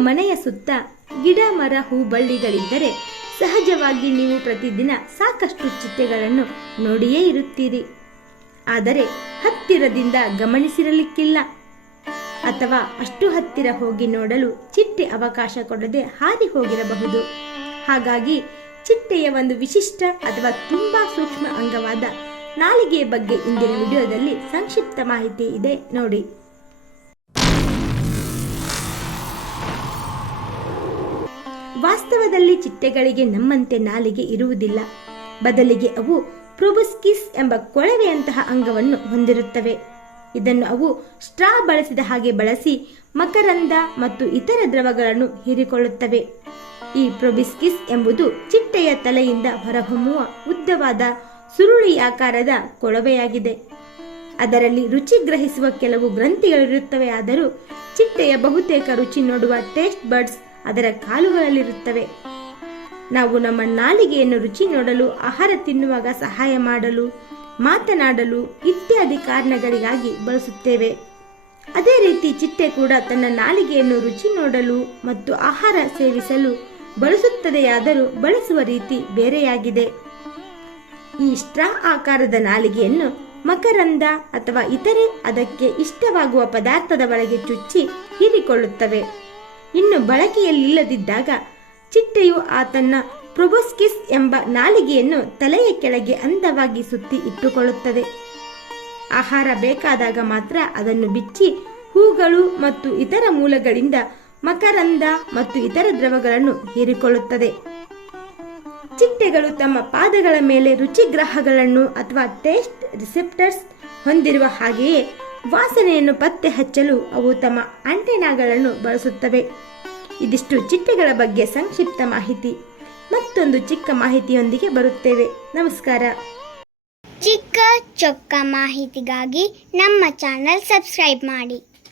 ಮನೆಯ ಸುತ್ತ ಗಿಡ, ಮರ ಹೂ ಬಳ್ಳಿಗಳಿದ್ದರೆ ಸಹಜವಾಗಿ ನೀವು ಪ್ರತಿದಿನ ಸಾಕಷ್ಟು ಚಿಟ್ಟೆಗಳನ್ನು ನೋಡಿಯೇ ಇರುತ್ತೀರಿ. ಆದರೆ ಹತ್ತಿರದಿಂದ ಗಮನಿಸಿರಲಿಕ್ಕಿಲ್ಲ. ಅಥವಾ ಅಷ್ಟು ಹತ್ತಿರ ಹೋಗಿ ನೋಡಲು ಚಿಟ್ಟೆ ಅವಕಾಶ ಕೊಡದೆ ಹಾರಿ ಹೋಗಿರಬಹುದು. ಹಾಗಾಗಿ ಚಿಟ್ಟೆಯ ಒಂದು ವಿಶಿಷ್ಟ ಅಥವಾ ತುಂಬಾ ಸೂಕ್ಷ್ಮ ಅಂಗವಾದ ನಾಲಿಗೆಯ ಬಗ್ಗೆ ಇಂದಿನ ವಿಡಿಯೋದಲ್ಲಿ ಸಂಕ್ಷಿಪ್ತ ಮಾಹಿತಿ ಇದೆ ನೋಡಿ. ವಾಸ್ತವದಲ್ಲಿ ಚಿಟ್ಟೆಗಳಿಗೆ ನಮ್ಮಂತೆ ನಾಲಿಗೆ ಇರುವುದಿಲ್ಲ. ಬದಲಿಗೆ ಅವು ಪ್ರೊಬುಸ್ಕಿಸ್ ಎಂಬ ಕೊಳವೆಯಂತಹ ಅಂಗವನ್ನು ಹೊಂದಿರುತ್ತವೆ. ಇದನ್ನು ಅವು ಸ್ಟ್ರಾ ಬಳಸಿದ ಹಾಗೆ ಬಳಸಿ ಮಕರಂದ ಮತ್ತು ಇತರ ದ್ರವಗಳನ್ನು ಹೀರಿಕೊಳ್ಳುತ್ತವೆ. ಈ ಪ್ರೊಬಿಸ್ಕಿಸ್ ಎಂಬುದು ಚಿಟ್ಟೆಯ ತಲೆಯಿಂದ ಹೊರಹೊಮ್ಮುವ ಉದ್ದವಾದ ಸುರುಳಿ ಆಕಾರದ ಕೊಳವೆಯಾಗಿದೆ. ಅದರಲ್ಲಿ ರುಚಿ ಗ್ರಹಿಸುವ ಕೆಲವು ಗ್ರಂಥಿಗಳಿರುತ್ತವೆ, ಆದರೂ ಚಿಟ್ಟೆಯ ಬಹುತೇಕ ರುಚಿ ನೋಡುವ ಟೇಸ್ಟ್ ಬಡ್ಸ್ ಅದರ ಕಾಲುಗಳಲ್ಲಿರುತ್ತವೆ. ನಾವು ನಮ್ಮ ನಾಲಿಗೆಯನ್ನು ರುಚಿ ನೋಡಲು, ಆಹಾರ ತಿನ್ನುವಾಗ ಸಹಾಯ ಮಾಡಲು, ಮಾತನಾಡಲು ಇತ್ಯಾದಿ ಕಾರಣಗಳಿಗಾಗಿ ಬಳಸುತ್ತೇವೆ. ಅದೇ ರೀತಿ ಚಿಟ್ಟೆ ಕೂಡ ತನ್ನ ನಾಲಿಗೆಯನ್ನು ರುಚಿ ನೋಡಲು ಮತ್ತು ಆಹಾರ ಸೇವಿಸಲು ಬಳಸುತ್ತದೆಯಾದರೂ ಬಳಸುವ ರೀತಿ ಬೇರೆಯಾಗಿದೆ. ಈ ಸ್ಟ್ರಾ ಆಕಾರದ ನಾಲಿಗೆಯನ್ನು ಮಕರಂದ ಅಥವಾ ಇತರೆ ಅದಕ್ಕೆ ಇಷ್ಟವಾಗುವ ಪದಾರ್ಥದ ಒಳಗೆ ಚುಚ್ಚಿ ಹೀರಿಕೊಳ್ಳುತ್ತವೆ. ಇನ್ನು ಬಳಕೆಯಲ್ಲಿಲ್ಲದಿದ್ದಾಗ ಚಿಟ್ಟೆಯು ಆ ತನ್ನ ಪ್ರೊಬೊಸ್ಕಿಸ್ ಎಂಬ ನಾಲಿಗೆಯನ್ನು ತಲೆಯ ಕೆಳಗೆ ಅಂದವಾಗಿ ಸುತ್ತಿ ಇಟ್ಟುಕೊಳ್ಳುತ್ತದೆ. ಆಹಾರ ಬೇಕಾದಾಗ ಮಾತ್ರ ಅದನ್ನು ಬಿಚ್ಚಿ ಹೂಗಳು ಮತ್ತು ಇತರ ಮೂಲಗಳಿಂದ ಮಕರಂದ ಮತ್ತು ಇತರ ದ್ರವಗಳನ್ನು ಹೀರಿಕೊಳ್ಳುತ್ತದೆ. ಚಿಟ್ಟೆಗಳು ತಮ್ಮ ಪಾದಗಳ ಮೇಲೆ ರುಚಿಗ್ರಾಹಗಳನ್ನು ಅಥವಾ ಟೇಸ್ಟ್ ರಿಸೆಪ್ಟರ್ಸ್ ಹೊಂದಿರುವ ಹಾಗೆಯೇ ವಾಸನೆಯನ್ನು ಪತ್ತೆ ಹಚ್ಚಲು ಅವು ತಮ್ಮ ಆಂಟೆನಾಗಳನ್ನು ಬಳಸುತ್ತವೆ. ಇದಿಷ್ಟು ಚಿಟ್ಟೆಗಳ ಬಗ್ಗೆ ಸಂಕ್ಷಿಪ್ತ ಮಾಹಿತಿ. ಮತ್ತೊಂದು ಚಿಕ್ಕ ಮಾಹಿತಿಯೊಂದಿಗೆ ಬರುತ್ತೇವೆ. ನಮಸ್ಕಾರ. ಚಿಕ್ಕ ಚೊಕ್ಕ ಮಾಹಿತಿಗಾಗಿ ನಮ್ಮ ಚಾನಲ್ ಸಬ್ಸ್ಕ್ರೈಬ್ ಮಾಡಿ.